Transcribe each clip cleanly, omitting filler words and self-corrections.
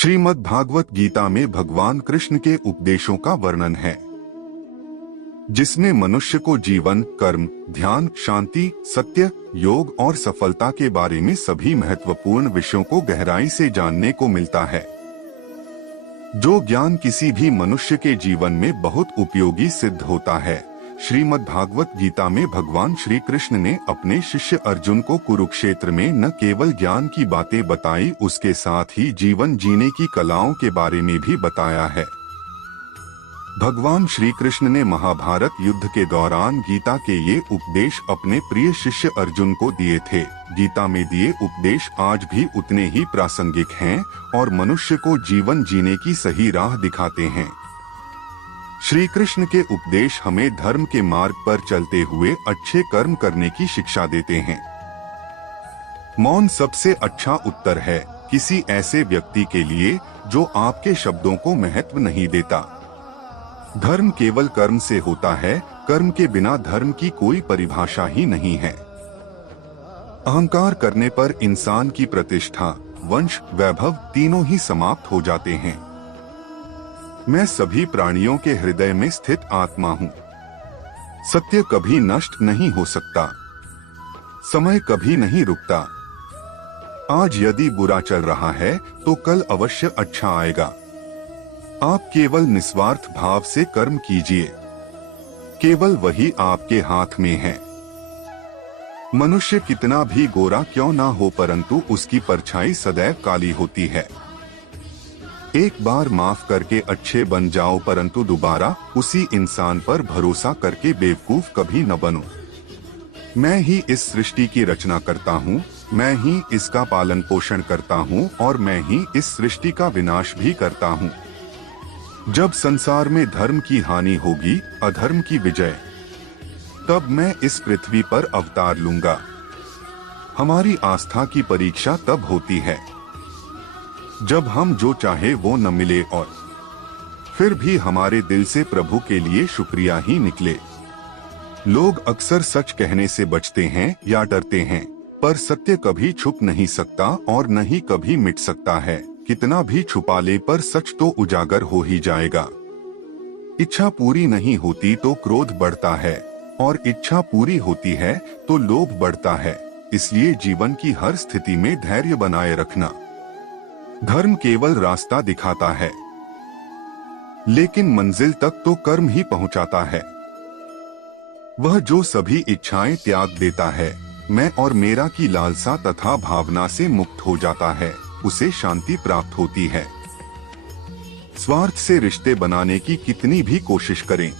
श्रीमद् भागवत गीता में भगवान कृष्ण के उपदेशों का वर्णन है, जिसमें मनुष्य को जीवन, कर्म, ध्यान, शांति, सत्य, योग और सफलता के बारे में सभी महत्वपूर्ण विषयों को गहराई से जानने को मिलता है। जो ज्ञान किसी भी मनुष्य के जीवन में बहुत उपयोगी सिद्ध होता है। श्रीमद् भागवत गीता में भगवान श्री कृष्ण ने अपने शिष्य अर्जुन को कुरुक्षेत्र में न केवल ज्ञान की बातें बताई, उसके साथ ही जीवन जीने की कलाओं के बारे में भी बताया है। भगवान श्री कृष्ण ने महाभारत युद्ध के दौरान गीता के ये उपदेश अपने प्रिय शिष्य अर्जुन को दिए थे। गीता में दिए उपदेश आज भी उतने ही प्रासंगिक हैं और मनुष्य को जीवन जीने की सही राह दिखाते हैं। श्री कृष्ण के उपदेश हमें धर्म के मार्ग पर चलते हुए अच्छे कर्म करने की शिक्षा देते हैं। मौन सबसे अच्छा उत्तर है किसी ऐसे व्यक्ति के लिए जो आपके शब्दों को महत्व नहीं देता। धर्म केवल कर्म से होता है, कर्म के बिना धर्म की कोई परिभाषा ही नहीं है। अहंकार करने पर इंसान की प्रतिष्ठा, वंश, वैभव तीनों ही समाप्त हो जाते हैं। मैं सभी प्राणियों के हृदय में स्थित आत्मा हूँ। सत्य कभी नष्ट नहीं हो सकता, समय कभी नहीं रुकता। आज यदि बुरा चल रहा है तो कल अवश्य अच्छा आएगा। आप केवल निस्वार्थ भाव से कर्म कीजिए, केवल वही आपके हाथ में है। मनुष्य कितना भी गोरा क्यों ना हो, परंतु उसकी परछाई सदैव काली होती है। एक बार माफ करके अच्छे बन जाओ, परंतु दोबारा उसी इंसान पर भरोसा करके बेवकूफ कभी न बनो। मैं ही इस सृष्टि की रचना करता हूँ, मैं ही इसका पालन पोषण करता हूँ और मैं ही इस सृष्टि का विनाश भी करता हूँ। जब संसार में धर्म की हानि होगी, अधर्म की विजय, तब मैं इस पृथ्वी पर अवतार लूंगा। हमारी आस्था की परीक्षा तब होती है जब हम जो चाहे वो न मिले और फिर भी हमारे दिल से प्रभु के लिए शुक्रिया ही निकले। लोग अक्सर सच कहने से बचते हैं या डरते हैं, पर सत्य कभी छुप नहीं सकता और न ही कभी मिट सकता है। कितना भी छुपा ले पर सच तो उजागर हो ही जाएगा। इच्छा पूरी नहीं होती तो क्रोध बढ़ता है और इच्छा पूरी होती है तो लोभ बढ़ता है। इसलिए जीवन की हर स्थिति में धैर्य बनाए रखना। धर्म केवल रास्ता दिखाता है, लेकिन मंजिल तक तो कर्म ही पहुंचाता है। वह जो सभी इच्छाएं त्याग देता है, मैं और मेरा की लालसा तथा भावना से मुक्त हो जाता है, उसे शांति प्राप्त होती है। स्वार्थ से रिश्ते बनाने की कितनी भी कोशिश करें,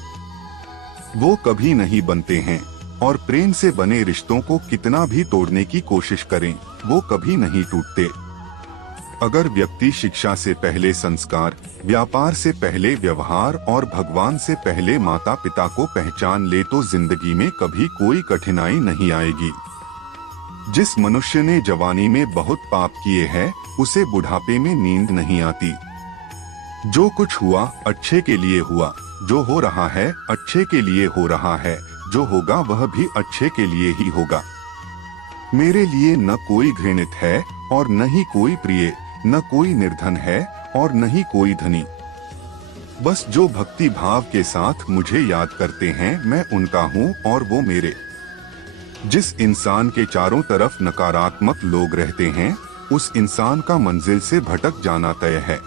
वो कभी नहीं बनते हैं, और प्रेम से बने रिश्तों को कितना भी तोड़ने की कोशिश करें, वो कभी नहीं टूटते। अगर व्यक्ति शिक्षा से पहले संस्कार, व्यापार से पहले व्यवहार और भगवान से पहले माता पिता को पहचान ले तो जिंदगी में कभी कोई कठिनाई नहीं आएगी। जिस मनुष्य ने जवानी में बहुत पाप किए हैं, उसे बुढ़ापे में नींद नहीं आती। जो कुछ हुआ अच्छे के लिए हुआ, जो हो रहा है अच्छे के लिए हो रहा है, जो होगा वह भी अच्छे के लिए ही होगा। मेरे लिए न कोई घृणित है और न ही कोई प्रिय, न कोई निर्धन है और न ही कोई धनी। बस जो भक्ति भाव के साथ मुझे याद करते हैं, मैं उनका हूँ और वो मेरे। जिस इंसान के चारों तरफ नकारात्मक लोग रहते हैं, उस इंसान का मंजिल से भटक जाना तय है।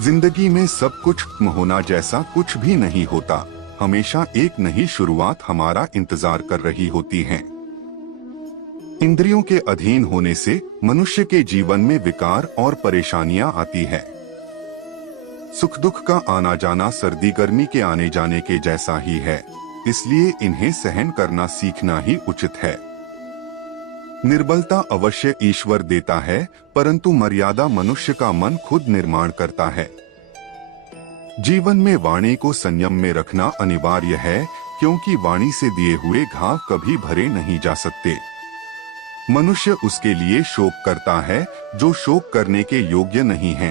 जिंदगी में सब कुछ होना जैसा कुछ भी नहीं होता। हमेशा एक नई शुरुआत हमारा इंतजार कर रही होती है। इंद्रियों के अधीन होने से मनुष्य के जीवन में विकार और परेशानियां आती है। सुख दुख का आना जाना सर्दी गर्मी के आने जाने के जैसा ही है, इसलिए इन्हें सहन करना सीखना ही उचित है। निर्बलता अवश्य ईश्वर देता है, परंतु मर्यादा मनुष्य का मन खुद निर्माण करता है। जीवन में वाणी को संयम में रखना अनिवार्य है, क्योंकि वाणी से दिए हुए घाव कभी भरे नहीं जा सकते। मनुष्य उसके लिए शोक करता है जो शोक करने के योग्य नहीं है,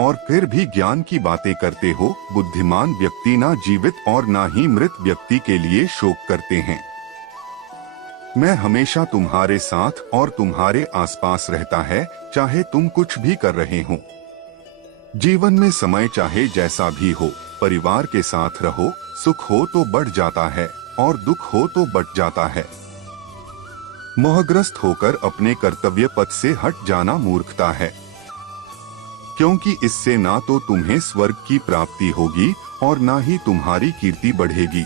और फिर भी ज्ञान की बातें करते हो। बुद्धिमान व्यक्ति ना जीवित और ना ही मृत व्यक्ति के लिए शोक करते हैं। मैं हमेशा तुम्हारे साथ और तुम्हारे आसपास रहता है, चाहे तुम कुछ भी कर रहे हो। जीवन में समय चाहे जैसा भी हो, परिवार के साथ रहो, सुख हो तो बढ़ जाता है और दुख हो तो बट जाता है। मोहग्रस्त होकर अपने कर्तव्य पथ से हट जाना मूर्खता है, क्योंकि इससे ना तो तुम्हें स्वर्ग की प्राप्ति होगी और ना ही तुम्हारी कीर्ति बढ़ेगी।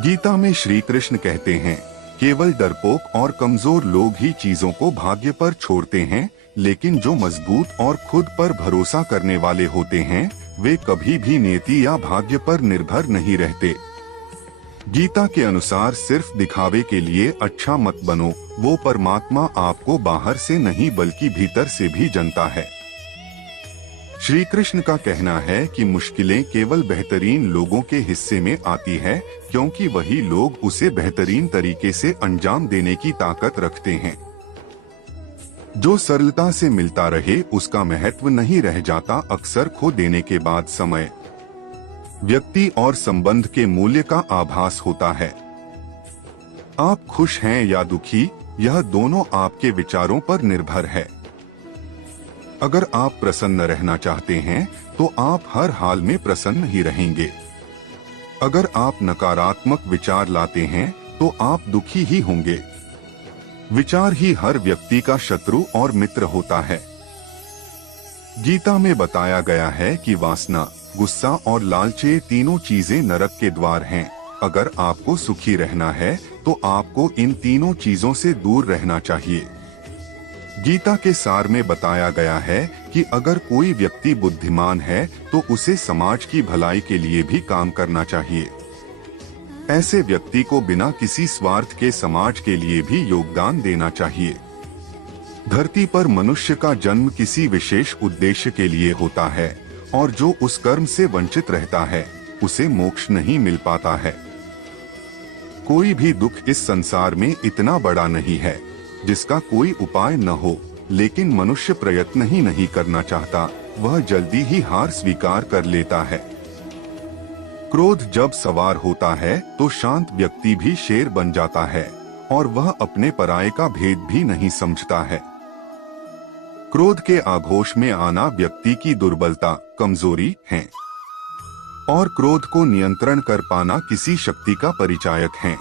गीता में श्री कृष्ण कहते हैं, केवल डरपोक और कमजोर लोग ही चीजों को भाग्य पर छोड़ते हैं, लेकिन जो मजबूत और खुद पर भरोसा करने वाले होते हैं वे कभी भी नियति या भाग्य पर निर्भर नहीं रहते। गीता के अनुसार सिर्फ दिखावे के लिए अच्छा मत बनो, वो परमात्मा आपको बाहर से नहीं बल्कि भीतर से भी जानता है। श्री कृष्ण का कहना है कि मुश्किलें केवल बेहतरीन लोगों के हिस्से में आती है, क्योंकि वही लोग उसे बेहतरीन तरीके से अंजाम देने की ताकत रखते हैं। जो सरलता से मिलता रहे उसका महत्व नहीं रह जाता। अक्सर खो देने के बाद समय, व्यक्ति और संबंध के मूल्य का आभास होता है। आप खुश हैं या दुखी, यह दोनों आपके विचारों पर निर्भर है। अगर आप प्रसन्न रहना चाहते हैं तो आप हर हाल में प्रसन्न ही रहेंगे। अगर आप नकारात्मक विचार लाते हैं तो आप दुखी ही होंगे। विचार ही हर व्यक्ति का शत्रु और मित्र होता है। गीता में बताया गया है कि वासना, गुस्सा और लालच तीनों चीजें नरक के द्वार हैं। अगर आपको सुखी रहना है तो आपको इन तीनों चीजों से दूर रहना चाहिए। गीता के सार में बताया गया है कि अगर कोई व्यक्ति बुद्धिमान है तो उसे समाज की भलाई के लिए भी काम करना चाहिए। ऐसे व्यक्ति को बिना किसी स्वार्थ के समाज के लिए भी योगदान देना चाहिए। धरती पर मनुष्य का जन्म किसी विशेष उद्देश्य के लिए होता है और जो उस कर्म से वंचित रहता है उसे मोक्ष नहीं मिल पाता है। कोई भी दुख इस संसार में इतना बड़ा नहीं है जिसका कोई उपाय न हो, लेकिन मनुष्य प्रयत्न ही नहीं करना चाहता, वह जल्दी ही हार स्वीकार कर लेता है। क्रोध जब सवार होता है तो शांत व्यक्ति भी शेर बन जाता है और वह अपने पराये का भेद भी नहीं समझता है। क्रोध के आघोष में आना व्यक्ति की दुर्बलता, कमजोरी है और क्रोध को नियंत्रण कर पाना किसी शक्ति का परिचायक है।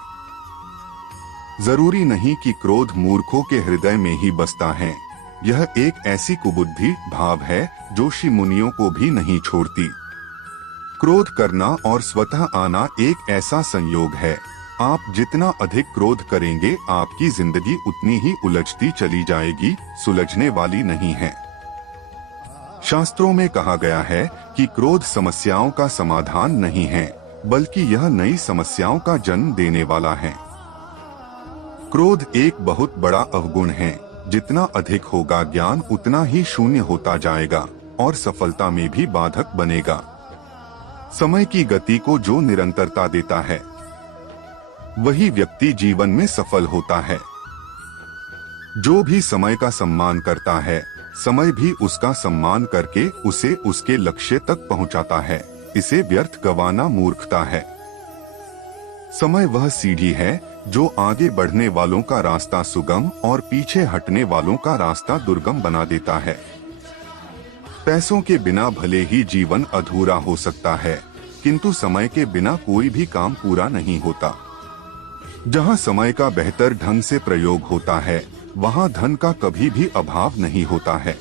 जरूरी नहीं कि क्रोध मूर्खों के हृदय में ही बसता है। यह एक ऐसी कुबुद्धि भाव है जो ऋषि मुनियों को भी नहीं छोड़ती। क्रोध करना और स्वतः आना एक ऐसा संयोग है। आप जितना अधिक क्रोध करेंगे आपकी जिंदगी उतनी ही उलझती चली जाएगी, सुलझने वाली नहीं है। शास्त्रों में कहा गया है कि क्रोध समस्याओं का समाधान नहीं है, बल्कि यह नई समस्याओं का जन्म देने वाला है। क्रोध एक बहुत बड़ा अवगुण है। जितना अधिक होगा ज्ञान उतना ही शून्य होता जाएगा और सफलता में भी बाधक बनेगा। समय की गति को जो निरंतरता देता है वही व्यक्ति जीवन में सफल होता है। जो भी समय का सम्मान करता है, समय भी उसका सम्मान करके उसे उसके लक्ष्य तक पहुंचाता है। इसे व्यर्थ गंवाना मूर्खता है। समय वह सीढ़ी है जो आगे बढ़ने वालों का रास्ता सुगम और पीछे हटने वालों का रास्ता दुर्गम बना देता है। पैसों के बिना भले ही जीवन अधूरा हो सकता है, किंतु समय के बिना कोई भी काम पूरा नहीं होता। जहां समय का बेहतर ढंग से प्रयोग होता है, वहां धन का कभी भी अभाव नहीं होता है।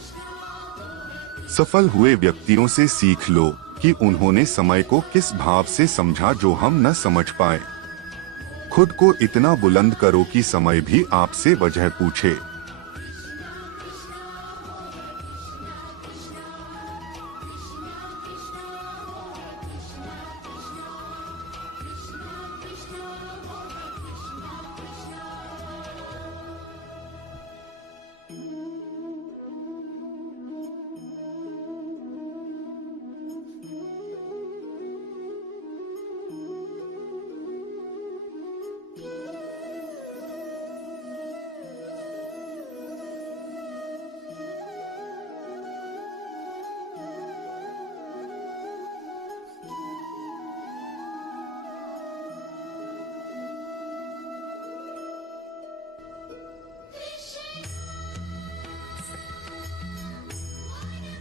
सफल हुए व्यक्तियों से सीख लो कि उन्होंने समय को किस भाव से समझा जो हम न समझ पाए। खुद को इतना बुलंद करो कि समय भी आपसे वजह पूछे।